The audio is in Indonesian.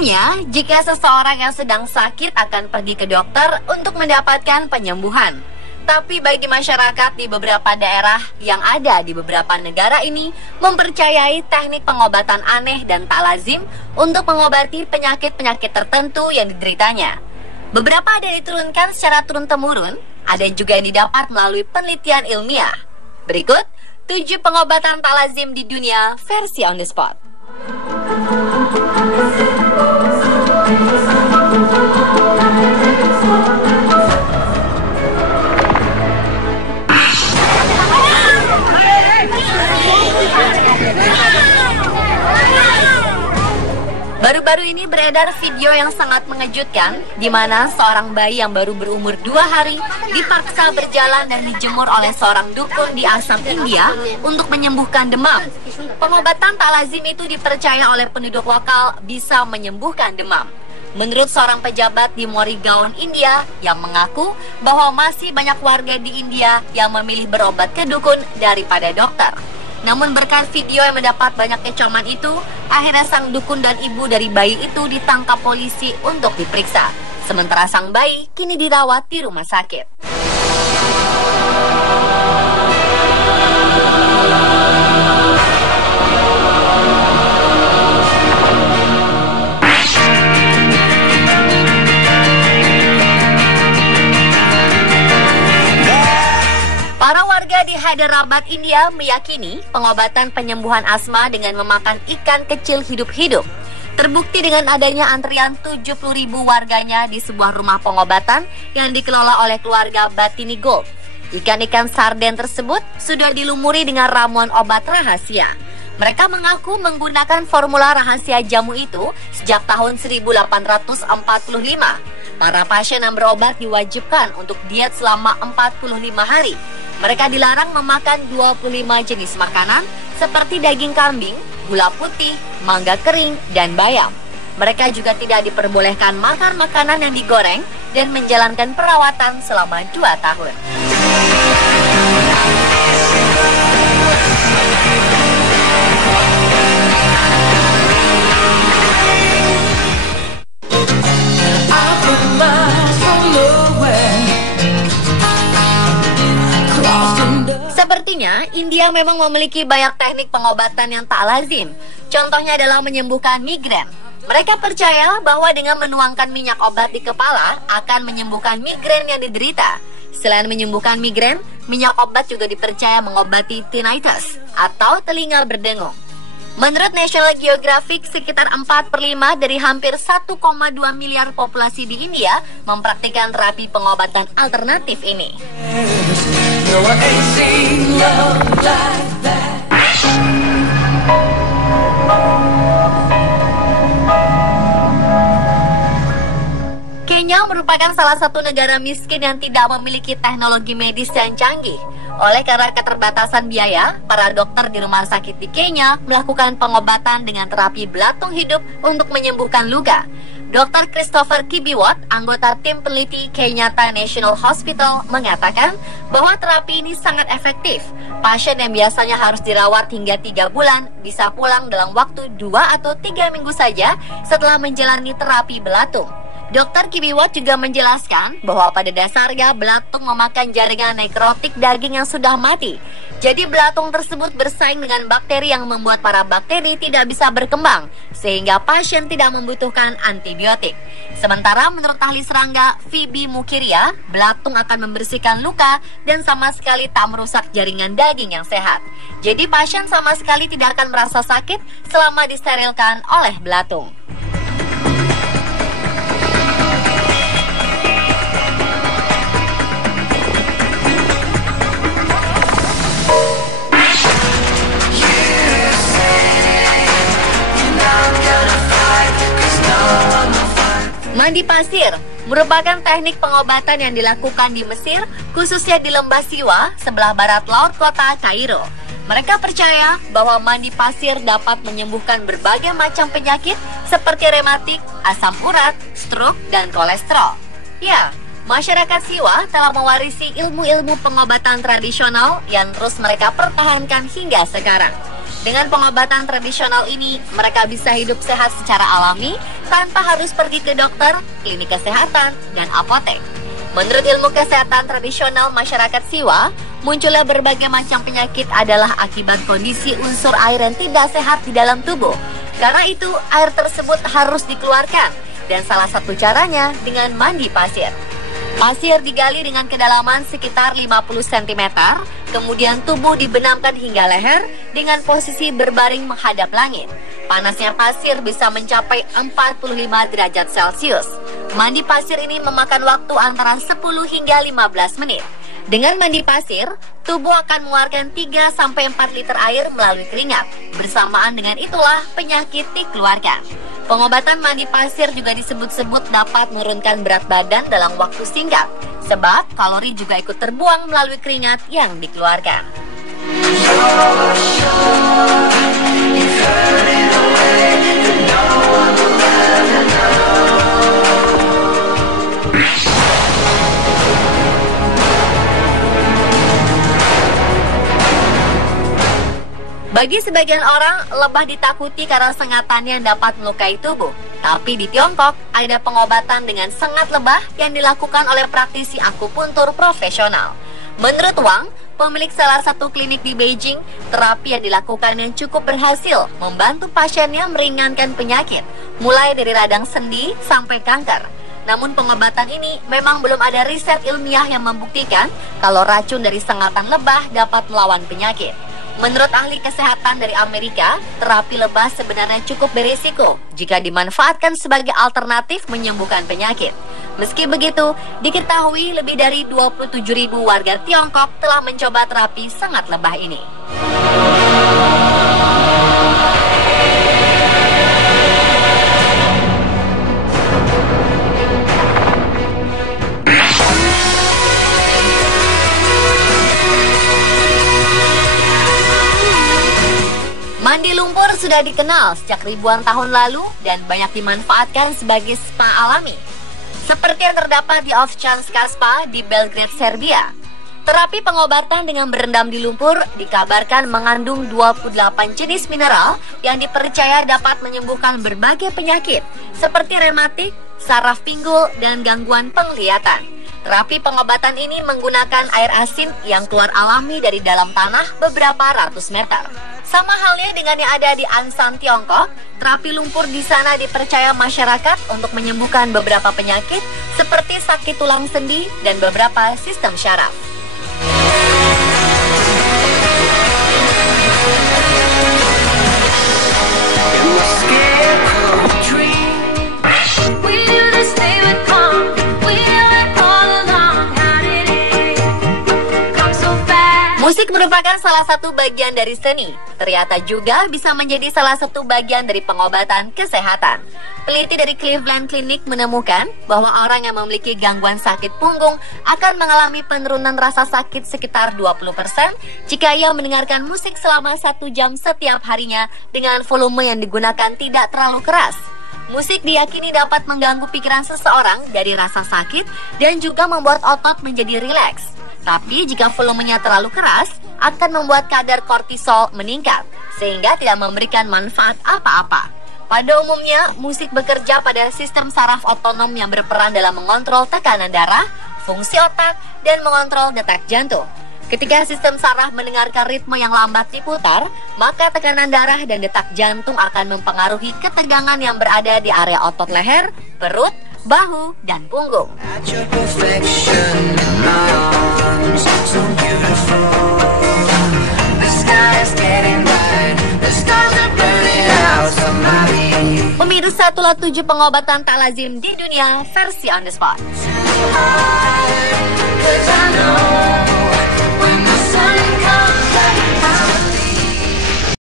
Umumnya, jika seseorang yang sedang sakit akan pergi ke dokter untuk mendapatkan penyembuhan. Tapi bagi masyarakat di beberapa daerah yang ada di beberapa negara ini mempercayai teknik pengobatan aneh dan tak lazim untuk mengobati penyakit-penyakit tertentu yang dideritanya. Beberapa ada yang diturunkan secara turun-temurun, ada juga yang didapat melalui penelitian ilmiah. Berikut 7 pengobatan tak lazim di dunia versi on the spot. Baru-baru ini beredar video yang sangat mengejutkan di mana seorang bayi yang baru berumur 2 hari dipaksa berjalan dan dijemur oleh seorang dukun di Assam, India untuk menyembuhkan demam. Pengobatan tak lazim itu dipercaya oleh penduduk lokal bisa menyembuhkan demam. Menurut seorang pejabat di Morigaon, India, yang mengaku bahwa masih banyak warga di India yang memilih berobat ke dukun daripada dokter. Namun berkat video yang mendapat banyak kecaman itu, akhirnya sang dukun dan ibu dari bayi itu ditangkap polisi untuk diperiksa. Sementara sang bayi kini dirawat di rumah sakit. Para warga di Hyderabad, India meyakini pengobatan penyembuhan asma dengan memakan ikan kecil hidup-hidup. Terbukti dengan adanya antrian 70.000 warganya di sebuah rumah pengobatan yang dikelola oleh keluarga Batini Gold. Ikan-ikan sarden tersebut sudah dilumuri dengan ramuan obat rahasia. Mereka mengaku menggunakan formula rahasia jamu itu sejak tahun 1845. Para pasien yang berobat diwajibkan untuk diet selama 45 hari. Mereka dilarang memakan 25 jenis makanan seperti daging kambing, gula putih, mangga kering, dan bayam. Mereka juga tidak diperbolehkan makan makanan yang digoreng dan menjalankan perawatan selama 2 tahun. Sepertinya, India memang memiliki banyak teknik pengobatan yang tak lazim. Contohnya adalah menyembuhkan migrain. Mereka percaya bahwa dengan menuangkan minyak obat di kepala akan menyembuhkan migrain yang diderita. Selain menyembuhkan migrain, minyak obat juga dipercaya mengobati tinnitus atau telinga berdengung. Menurut National Geographic, sekitar 4/5 dari hampir 1,2 miliar populasi di India mempraktikkan terapi pengobatan alternatif ini. Kenya merupakan salah satu negara miskin yang tidak memiliki teknologi medis yang canggih. Oleh karena keterbatasan biaya, para dokter di rumah sakit di Kenya melakukan pengobatan dengan terapi belatung hidup untuk menyembuhkan luka. Dr. Christopher Kibiwot, anggota tim peneliti Kenyatta National Hospital, mengatakan bahwa terapi ini sangat efektif. Pasien yang biasanya harus dirawat hingga 3 bulan bisa pulang dalam waktu 2 atau 3 minggu saja setelah menjalani terapi belatung. Dr. Kibiwot juga menjelaskan bahwa pada dasarnya belatung memakan jaringan nekrotik daging yang sudah mati. Jadi belatung tersebut bersaing dengan bakteri yang membuat para bakteri tidak bisa berkembang, sehingga pasien tidak membutuhkan antibiotik. Sementara menurut ahli serangga Phoebe Mukiria, belatung akan membersihkan luka dan sama sekali tak merusak jaringan daging yang sehat. Jadi pasien sama sekali tidak akan merasa sakit selama disterilkan oleh belatung. Mandi pasir merupakan teknik pengobatan yang dilakukan di Mesir, khususnya di Lembah Siwa, sebelah barat laut kota Kairo. Mereka percaya bahwa mandi pasir dapat menyembuhkan berbagai macam penyakit seperti rematik, asam urat, stroke, dan kolesterol. Ya, masyarakat Siwa telah mewarisi ilmu-ilmu pengobatan tradisional yang terus mereka pertahankan hingga sekarang. Dengan pengobatan tradisional ini, mereka bisa hidup sehat secara alami tanpa harus pergi ke dokter, klinik kesehatan, dan apotek. Menurut ilmu kesehatan tradisional masyarakat Siwa, munculnya berbagai macam penyakit adalah akibat kondisi unsur air yang tidak sehat di dalam tubuh. Karena itu, air tersebut harus dikeluarkan, dan salah satu caranya dengan mandi pasir. Pasir digali dengan kedalaman sekitar 50 cm, kemudian tubuh dibenamkan hingga leher dengan posisi berbaring menghadap langit. Panasnya pasir bisa mencapai 45 derajat Celcius. Mandi pasir ini memakan waktu antara 10 hingga 15 menit. Dengan mandi pasir, tubuh akan mengeluarkan 3-4 liter air melalui keringat. Bersamaan dengan itulah penyakit dikeluarkan. Pengobatan mandi pasir juga disebut-sebut dapat menurunkan berat badan dalam waktu singkat, sebab kalori juga ikut terbuang melalui keringat yang dikeluarkan. Bagi sebagian orang, lebah ditakuti karena sengatannya yang dapat melukai tubuh. Tapi di Tiongkok, ada pengobatan dengan sengat lebah yang dilakukan oleh praktisi akupuntur profesional. Menurut Wang, pemilik salah satu klinik di Beijing, terapi yang dilakukan yang cukup berhasil membantu pasiennya meringankan penyakit, mulai dari radang sendi sampai kanker. Namun pengobatan ini memang belum ada riset ilmiah yang membuktikan kalau racun dari sengatan lebah dapat melawan penyakit. Menurut ahli kesehatan dari Amerika, terapi lebah sebenarnya cukup berisiko jika dimanfaatkan sebagai alternatif menyembuhkan penyakit. Meski begitu, diketahui lebih dari 27.000 warga Tiongkok telah mencoba terapi sengat lebah ini. Mandi lumpur sudah dikenal sejak ribuan tahun lalu dan banyak dimanfaatkan sebagai spa alami. Seperti yang terdapat di Ovčanská Spa di Belgrade, Serbia. Terapi pengobatan dengan berendam di lumpur dikabarkan mengandung 28 jenis mineral yang dipercaya dapat menyembuhkan berbagai penyakit seperti rematik, saraf pinggul, dan gangguan penglihatan. Terapi pengobatan ini menggunakan air asin yang keluar alami dari dalam tanah beberapa ratus meter. Sama halnya dengan yang ada di Ansan, Tiongkok, terapi lumpur di sana dipercaya masyarakat untuk menyembuhkan beberapa penyakit seperti sakit tulang sendi dan beberapa sistem syaraf. Musik merupakan salah satu bagian dari seni, ternyata juga bisa menjadi salah satu bagian dari pengobatan kesehatan. Peneliti dari Cleveland Clinic menemukan bahwa orang yang memiliki gangguan sakit punggung akan mengalami penurunan rasa sakit sekitar 20% jika ia mendengarkan musik selama 1 jam setiap harinya dengan volume yang digunakan tidak terlalu keras. Musik diyakini dapat mengganggu pikiran seseorang dari rasa sakit dan juga membuat otot menjadi rileks. Tapi jika volumenya terlalu keras, akan membuat kadar kortisol meningkat, sehingga tidak memberikan manfaat apa-apa. Pada umumnya, musik bekerja pada sistem saraf otonom yang berperan dalam mengontrol tekanan darah, fungsi otak, dan mengontrol detak jantung. Ketika sistem saraf mendengarkan ritme yang lambat diputar, maka tekanan darah dan detak jantung akan mempengaruhi ketegangan yang berada di area otot leher, perut, bahu, dan punggung. Pemirsa, itulah 7 pengobatan tak lazim di dunia versi on the spot.